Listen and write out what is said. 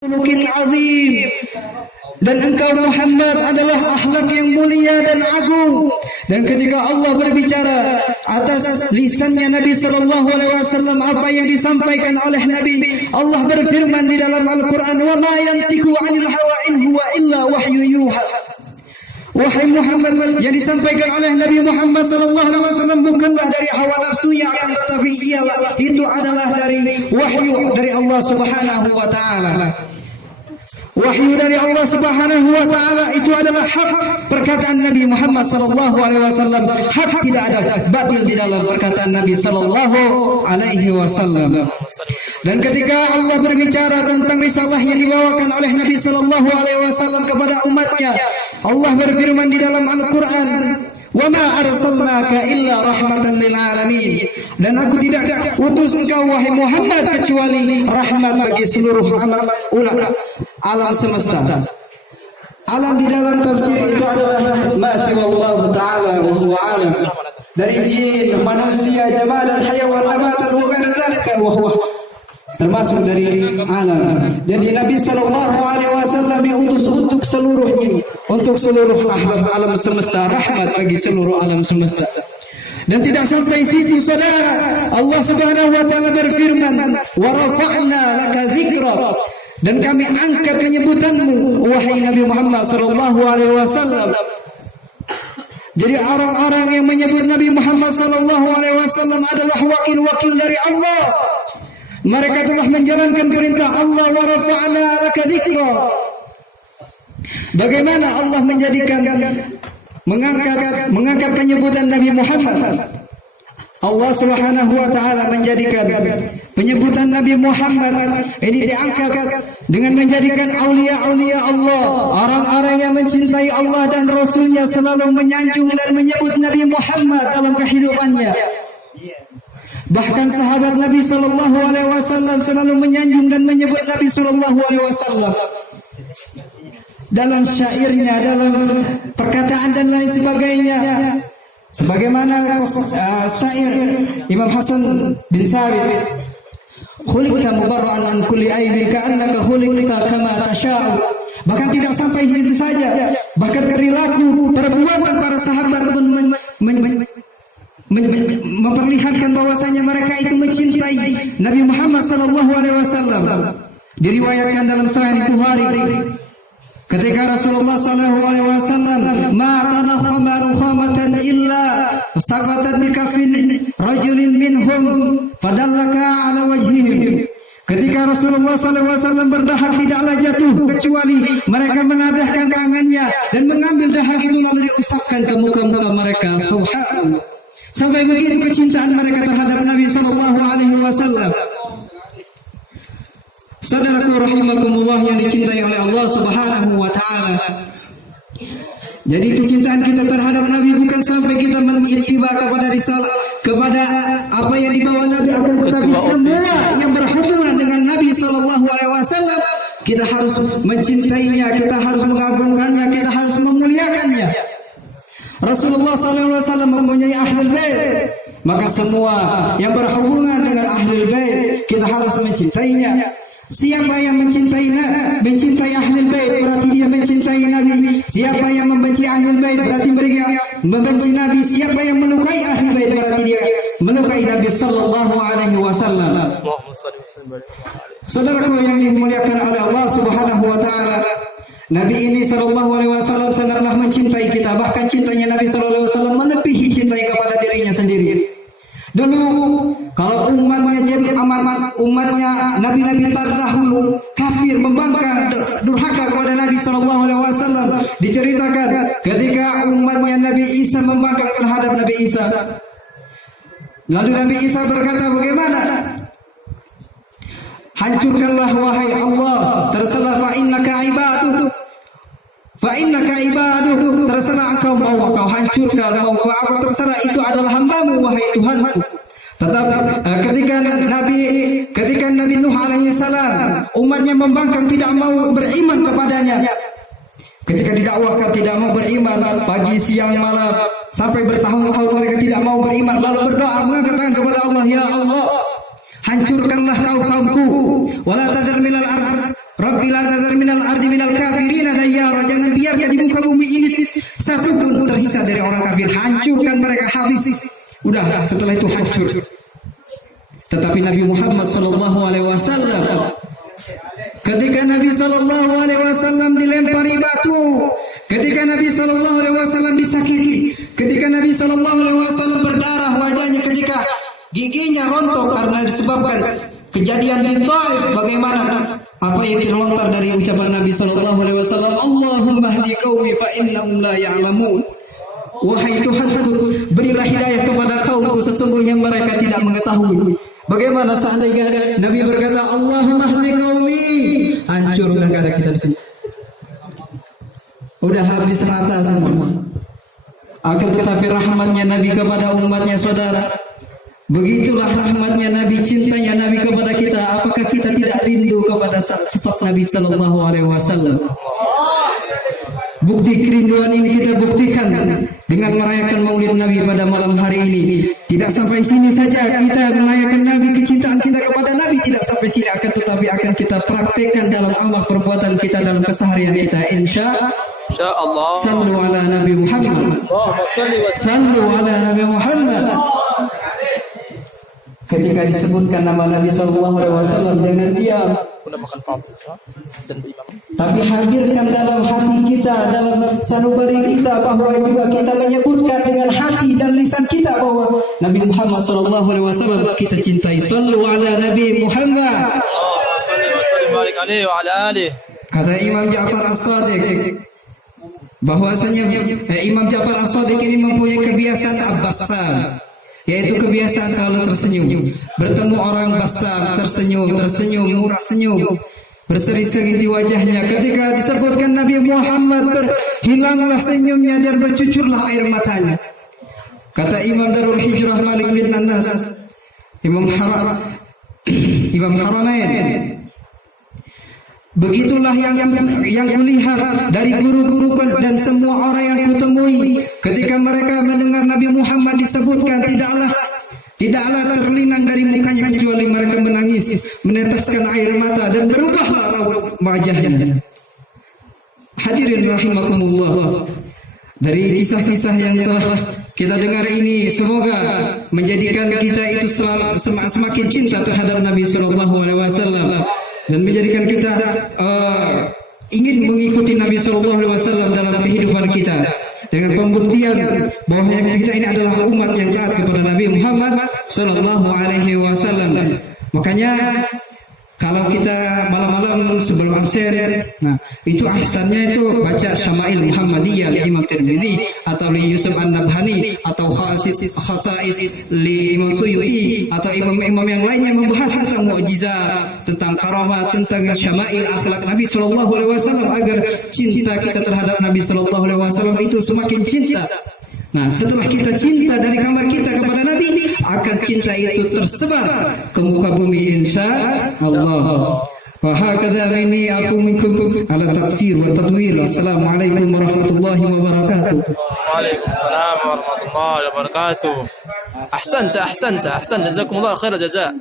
Mungkin azim, dan engkau Muhammad adalah akhlak yang mulia dan agung. Dan ketika Allah berbicara atas lisannya Nabi sallallahu alaihi wasallam apa yang disampaikan oleh Nabi, Allah berfirman di dalam Al-Qur'an, "Wa ma yantiqu 'anil hawa in huwa illa wahyu yuha." Wahai Muhammad, yang disampaikan oleh Nabi Muhammad sallallahu alaihi wasallam bukanlah dari hawa nafsunya, akan tetapi itu adalah dari wahyu dari Allah Subhanahu wa taala. Wahyu dari Allah Subhanahu wa taala itu adalah hak. Perkataan Nabi Muhammad sallallahu alaihi wasallam hak, tidak ada batil di dalam perkataan Nabi sallallahu alaihi wasallam. Dan ketika Allah berbicara tentang risalah yang dibawakan oleh Nabi sallallahu alaihi wasallam kepada umatnya, Allah berfirman di dalam Al-Qur'an, "Wa ma arsalnaka illa rahmatan lil alamin." Dan aku tidak utus engkau wahai Muhammad kecuali rahmat bagi seluruh alam semesta. Alam di dalam tafsir itu adalah ma siwallahu ta'ala wa huwa alam. Dari jin, manusia, jamalan, hayawan, nabatan, wa ghairu dzalika wa huwa termasuk dari alam. Jadi Nabi sallallahu alaihi wasallam diutus untuk seluruh ini, untuk seluruh alam semesta, rahmat bagi seluruh alam semesta. Dan tidak sampai situ saudara, Allah Subhanahu wa taala berfirman, "Wa rafa'na laka dzikra." Dan kami angkat penyebutanmu wahai Nabi Muhammad sallallahu alaihi wasallam. Jadi orang-orang yang menyebut Nabi Muhammad sallallahu alaihi wasallam adalah wakil-wakil dari Allah. Mereka telah menjalankan perintah Allah, wa rafa'na laka dzikra. Bagaimana Allah menjadikan mengangkat penyebutan Nabi Muhammad? Allah Subhanahu wa taala menjadikan penyebutan Nabi Muhammad ini diangkat dengan menjadikan aulia-aulia Allah, orang-orang yang mencintai Allah dan Rasulnya selalu menyanjung dan menyebut Nabi Muhammad dalam kehidupannya. Bahkan sahabat Nabi sallallahu alaihi wasallam selalu menyanjung dan menyebut Nabi sallallahu alaihi wasallam dalam syairnya, dalam perkataan dan lain sebagainya. Sebagaimana syair Imam Hasan bin Sabit, "Khuliqta mubarra'an an kulli aibin ka'annaka khuliqta kama tasha'u." Bahkan tidak sampai itu saja, bahkan perilaku perbuatan para sahabat pun memperlihatkan bahwasanya mereka itu mencintai Nabi Muhammad sallallahu alaihi wasallam. Diriwayatkan dalam Sahih Bukhari ketika Rasulullah sallallahu alaihi wasallam ma tanakhama rukhamatan illa saqatat bi kaffin rajulin minhum fadallaka ala wajhihi. Ketika Rasulullah sallallahu alaihi wasallam berdahak tidaklah jatuh kecuali mereka menadahkan tangannya dan mengambil dahak itu lalu diusapkan ke muka-muka mereka. Subhanallah. Sampai begitu kecintaan mereka terhadap Nabi sallallahu alaihi wasallam. Saudaraku rahimakumullah yang dicintai oleh Allah Subhanahu wa taala. Jadi kecintaan kita terhadap Nabi bukan sampai kita mengittiba kepada risalah, kepada apa yang dibawa Nabi, akan tetapi semua yang berhubungan dengan Nabi sallallahu alaihi wasallam kita harus mencintainya, kita harus mengagungkannya, kita harus memuliakannya. Rasulullah sallallahu alaihi wasallam mempunyai ahlul bait, maka semua yang berhubungan dengan ahlul bait kita harus mencintainya. Siapa yang mencintai ahlul bait berarti dia mencintai Nabi. Siapa yang membenci ahlul bait berarti mereka membenci Nabi. Siapa yang melukai ahlul bait berarti dia melukai Nabi sallallahu alaihi wasallam. Saudaraku yang dimuliakan oleh Allah Subhanahu wa taala, Nabi ini sallallahu alaihi wasallam sangatlah mencintai kita, bahkan cintanya Nabi sallallahu alaihi wasallam melebihi cintai kepada dirinya sendiri. Dulu kalau umatnya jadi umatnya nabi-nabi terdahulu kafir, membangkang, durhaka kepada Nabi sallallahu alaihi wasallam, diceritakan ketika umatnya Nabi Isa membangkang terhadap Nabi Isa. Lalu Nabi Isa berkata, bagaimana? Hancurkanlah wahai Allah, tersalah fa innaka ibaduh. Fa innaka ibaduh, terserah engkau mau kau hancurkan, mau kau apa terserah, itu adalah hambamu wahai Tuhanku. Tetapi ketika Nabi Nuh alaihi salam umatnya membangkang tidak mau beriman kepadanya. Ketika didakwakan tidak mau beriman, pagi siang malam sampai bertahun-tahun mereka tidak mau beriman, lalu berdoa mengatakan kepada Allah, ya Allah, hancurkanlah kau kaumku, wala tadhar minal ardh Rabbi la tadhar minal ardi minal kafirina dayyara. Jangan biarkan di muka bumi ini satu pun tersisa dari orang kafir. Hancurkan mereka habis. Udah, setelah itu hancur. Tetapi Nabi Muhammad sallallahu alaihi wasallam, ketika Nabi sallallahu alaihi wasallam dilempari batu, ketika Nabi sallallahu alaihi wasallam disakiti, ketika Nabi sallallahu alaihi wasallam berdarah wajahnya, ketika giginya rontok karena disebabkan kejadian di Taif, bagaimana apa yang terlontar dari ucapan Nabi sallallahu alaihi wasallam, Allahumma hdi qaumi fa innahum la ya'lamun. Wahai Tuhanku, berilah hidayah kepada kaumku, sesungguhnya mereka tidak mengetahui. Bagaimana seandainya Nabi berkata Allahumma hdi qaumi, hancur negara kita di sini. Udah habis rata semua. Akan tetapi rahmatnya Nabi kepada umatnya, saudara, begitulah rahmatnya Nabi, cintanya Nabi kepada kita. Apakah kita tidak rindu kepada sosok Nabi sallallahu alaihi wasallam? Bukti kerinduan ini kita buktikan dengan merayakan Maulid Nabi pada malam hari ini. Tidak sampai sini saja kita merayakan Nabi, kecintaan kita kepada Nabi tidak sampai sini, akan tetapi akan kita praktekkan dalam amal perbuatan kita, dalam keseharian kita, insya Allah. Sallu ala Nabi Muhammad. Sallu ala Nabi Muhammad. Ketika disebutkan nama Nabi sallallahu alaihi wasallam, jangan diam. Tapi hadirkan dalam hati kita, dalam sanubari kita, bahwa juga kita menyebutkan dengan hati dan lisan kita bahwa Nabi Muhammad sallallahu alaihi wasallam kita cintai. Sallu ala Nabi Muhammad. Kata Imam Ja'far As-Shadiq, bahwasanya Imam Ja'far As-Shadiq ini mempunyai kebiasaan Abbasam, yaitu kebiasaan selalu tersenyum. Bertemu orang basam, tersenyum, murah senyum, berseri-seri di wajahnya. Ketika disebutkan Nabi Muhammad, berhilanglah senyumnya dan bercucurlah air matanya. Kata Imam Darul Hijrah Malik bin Anas, Imam Haramain, begitulah yang kulihat dari guru-guru dan semua orang yang kutemui, ketika mereka mendengar Nabi Muhammad disebutkan, tidaklah terlinang dari mukanya kecuali mereka menangis, meneteskan air mata dan berubahlah raut wajahnya. Hadirin rahimakumullah, dari kisah-kisah yang telah kita dengar ini, semoga menjadikan kita itu semakin cinta terhadap Nabi sallallahu alaihi wasallam dan menjadikan kita ingin mengikuti Nabi sallallahu alaihi wasallam dalam kehidupan kita, dengan pembuktian bahwa kita ini adalah umat yang taat kepada Nabi Muhammad sallallahu alaihi wasallam. Makanya kalau kita malam-malam sebelum absen, nah itu ahsannya itu baca Syama'il Muhammadiyah li Imam Tirmidzi atau li Yusuf An-Nabhani atau Khasa'is li Imam Suyuti atau imam-imam yang lainnya membahas tentang mukjizat, tentang karamat, tentang syama'il akhlak Nabi sallallahu alaihi wasallam, agar cinta kita terhadap Nabi sallallahu alaihi wasallam itu semakin cinta. Nah, setelah kita cinta dari kamar kita kepada Nabi, akan cinta itu tersebar ke muka bumi insya Allah. Wa hakadha minni afu minkum ala taqsir wa tadwir. Assalamualaikum warahmatullahi wabarakatuh. Waalaikumsalam warahmatullahi wabarakatuh. Ahsanta, jazakumullah khairal jazaa.